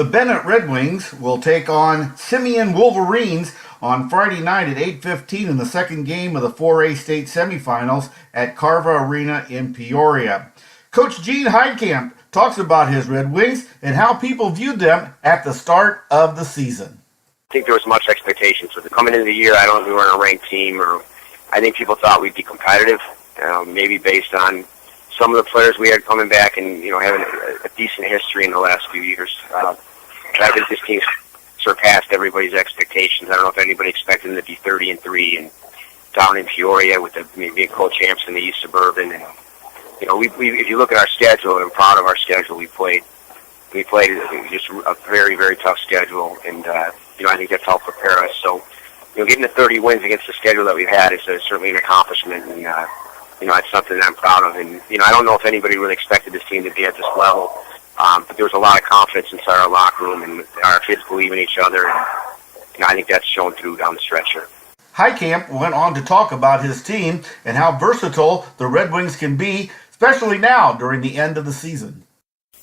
The Benet Redwings will take on Simeon Wolverines on Friday night at 8:15 in the second game of the 4A state semifinals at Carva Arena in Peoria. Coach Gene Heidkamp talks about his Red Wings and how people viewed them at the start of the season. I think there was much expectation. So coming into the year, I don't think we were a ranked team, or I think people thought we'd be competitive, maybe based on some of the players we had coming back and, having a decent history in the last few years. I think this team surpassed everybody's expectations. I don't know if anybody expected them to be 30-3 and down in Peoria with being co-champs in the East Suburban. And, if you look at our schedule, and I'm proud of our schedule, we played just a very, very tough schedule, and, I think that's helped prepare us. So, getting to 30 wins against the schedule that we've had is certainly an accomplishment, and, it's something that I'm proud of. And, I don't know if anybody really expected this team to be at this level, but there was a lot of confidence inside our locker room, and our kids believe in each other, and, I think that's shown through down the stretch here. Heidkamp went on to talk about his team and how versatile the Red Wings can be, especially now during the end of the season.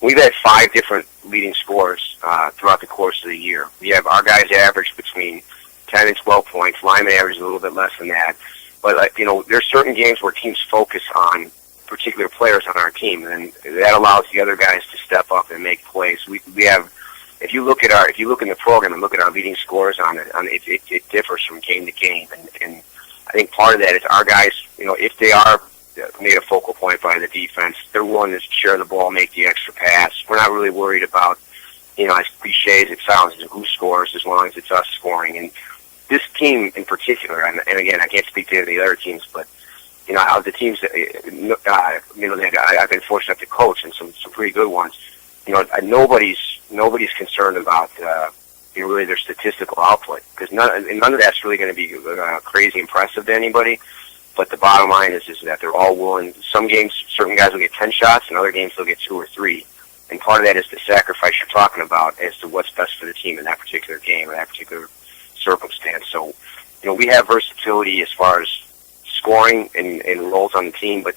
We've had 5 different leading scorers throughout the course of the year. We have our guys average between 10 and 12 points. Lyman averages a little bit less than that. But, there's certain games where teams focus on particular players on our team, and that allows the other guys to step up and make plays. We have, if you look in the program and look at our leading scorers on it, it differs from game to game. And I think part of that is our guys, if they are made a focal point by the defense, they're willing to share the ball, make the extra pass. We're not really worried about, as cliche as it sounds, who scores, as long as it's us scoring. And this team in particular, and again, I can't speak to the other teams, but out of the teams that I've been fortunate enough to coach, and some pretty good ones, nobody's concerned about really their statistical output, because none of that's really going to be crazy impressive to anybody. But the bottom line is that they're all willing. Some games, certain guys will get 10 shots, and other games they'll get 2 or 3. And part of that is the sacrifice you're talking about as to what's best for the team in that particular game or that particular circumstance. So, we have versatility as far as scoring and roles on the team, but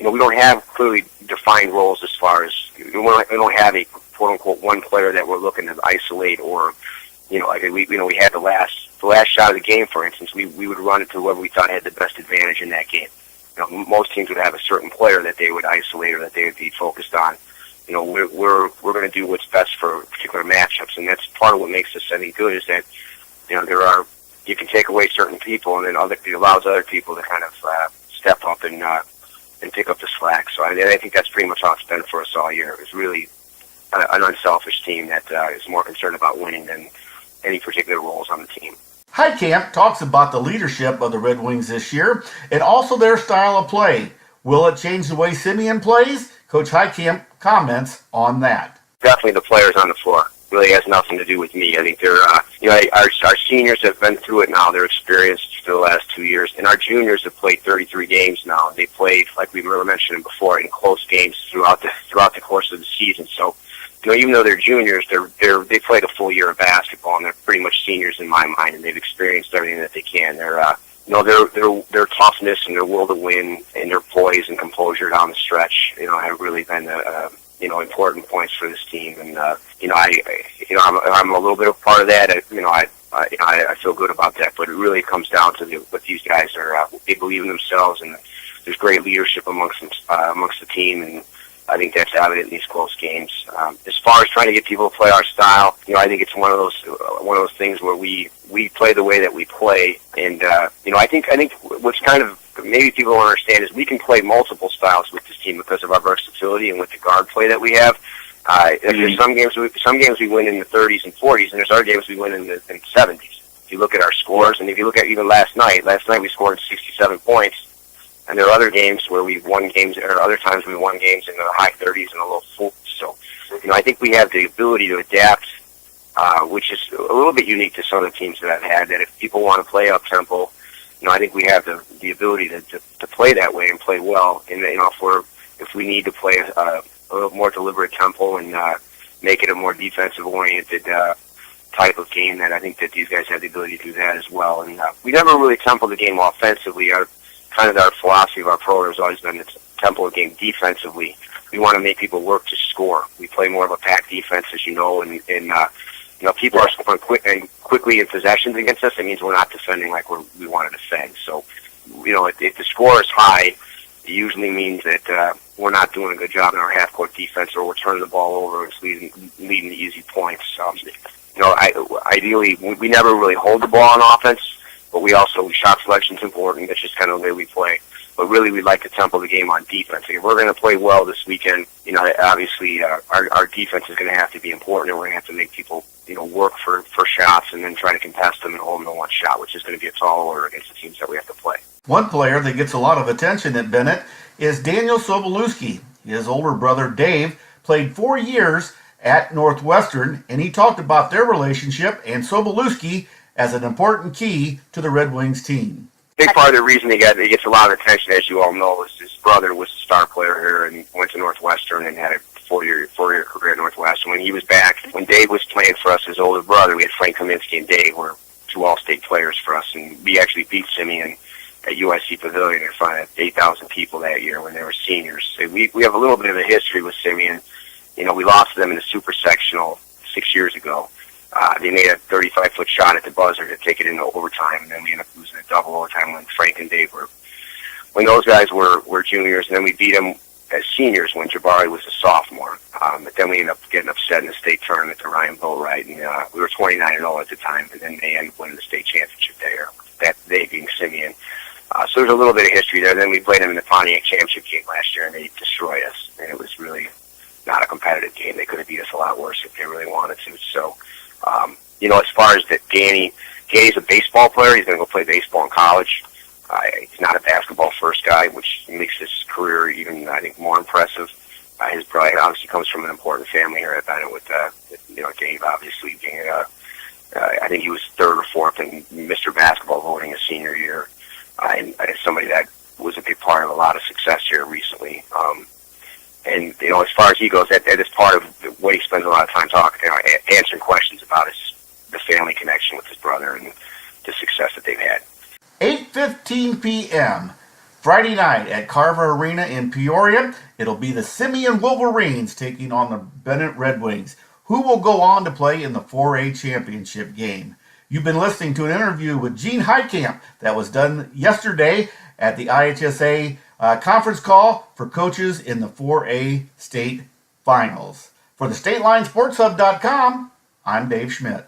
we don't have clearly defined roles as far as we don't have a quote unquote one player that we're looking to isolate, or we had the last shot of the game, for instance, we would run it to whoever we thought had the best advantage in that game. Most teams would have a certain player that they would isolate or that they would be focused on. We're going to do what's best for particular matchups, and that's part of what makes us, I think, good, is that you can take away certain people, and then it allows other people to kind of step up and pick up the slack. So I think that's pretty much how it's been for us all year. It's really an unselfish team that is more concerned about winning than any particular roles on the team. Heidkamp talks about the leadership of the Red Wings this year and also their style of play. Will it change the way Simeon plays? Coach Heidkamp comments on that. Definitely the players on the floor. Really has nothing to do with me. I think they're, our seniors have been through it now. They're experienced for the last 2 years. And our juniors have played 33 games now. They played, like we were mentioning before, in close games throughout the course of the season. So, even though they're juniors, they played a full year of basketball, and they're pretty much seniors in my mind, and they've experienced everything that they can. Their toughness and their will to win and their poise and composure down the stretch, have really been important points for this team. And I'm a little bit of part of that. I feel good about that, but it really comes down to what these guys are. They believe in themselves, and there's great leadership amongst the team, and I think that's evident in these close games. As far as trying to get people to play our style, I think it's one of those things where we play the way that we play, and I think what's kind of maybe people don't understand is we can play multiple styles with this team because of our versatility and with the guard play that we have. There's some games we win in the 30s and 40s, and there's other games we win in the 70s. If you look at our scores, and if you look at even last night we scored 67 points. And there are other games where we've won games, or other times we won games in the high 30s and a low 40s. So, I think we have the ability to adapt, which is a little bit unique to some of the teams that I've had, that if people want to play up-tempo, I think we have the ability to play that way and play well. And, if we need to play a little more deliberate tempo and make it a more defensive-oriented type of game, that I think that these guys have the ability to do that as well. And we never really tempo the game offensively. Our philosophy of our program has always been to tempo a game defensively. we want to make people work to score. We play more of a pack defense, as you know, and people are scoring quickly in possessions against us. It means we're not defending like we want to defend. So, if the score is high, it usually means that we're not doing a good job in our half-court defense, or we're turning the ball over and it's leading to easy points. Ideally, we never really hold the ball on offense, but shot selection is important. That's just kind of the way we play. But really, we'd like to tempo the game on defense. If we're going to play well this weekend, obviously our defense is going to have to be important, and we're going to have to make people, work for shots and then try to contest them and hold them to one shot, which is going to be a tall order against the teams that we have to play. One player that gets a lot of attention at Benet is Daniel Sobolewski. His older brother Dave played 4 years at Northwestern, and he talked about their relationship and Sobolewski as an important key to the Red Wings team. Big part of the reason he gets a lot of attention, as you all know, is his brother was a star player here and went to Northwestern and had a four-year career at Northwestern. When he was back, when Dave was playing for us, his older brother, we had Frank Kaminsky and Dave were 2 all-state players for us, and we actually beat Simeon at USC Pavilion in front of 8,000 people that year when they were seniors. So we have a little bit of a history with Simeon. We lost to them in the Super Sectional 6 years ago. They made a 35-foot shot at the buzzer to take it into overtime, and then we ended up losing a double overtime when Frank and Dave when those guys were juniors, and then we beat them as seniors when Jabari was a sophomore. But then we ended up getting upset in the state tournament to Ryan Boatwright, and we were 29-0 at the time, and then they ended up winning the state championship there, that they being Simeon. So there's a little bit of history there. Then we played them in the Pontiac Championship game last year, and they destroyed us, and it was really not a competitive game. They could have beat us a lot worse if they really wanted to. So, as far as that, Danny's a baseball player. He's going to go play baseball in college. He's not a basketball-first guy, which makes his career even, I think, more impressive. His brother obviously comes from an important family here at Benet with Dave obviously being, I think he was 3rd or 4th in Mr. Basketball voting his senior year. And somebody that was a big part of a lot of success here recently. And as far as he goes, that is part of what he spends a lot of time talking, answering questions about the family connection with his brother and the success that they've had. 8:15 p.m. Friday night at Carver Arena in Peoria. It'll be the Simeon Wolverines taking on the Benet Red Wings, who will go on to play in the 4A championship game. You've been listening to an interview with Gene Heidkamp that was done yesterday at the IHSA conference call for coaches in the 4A state finals. For the StatelineSportsHub.com, I'm Dave Schmidt.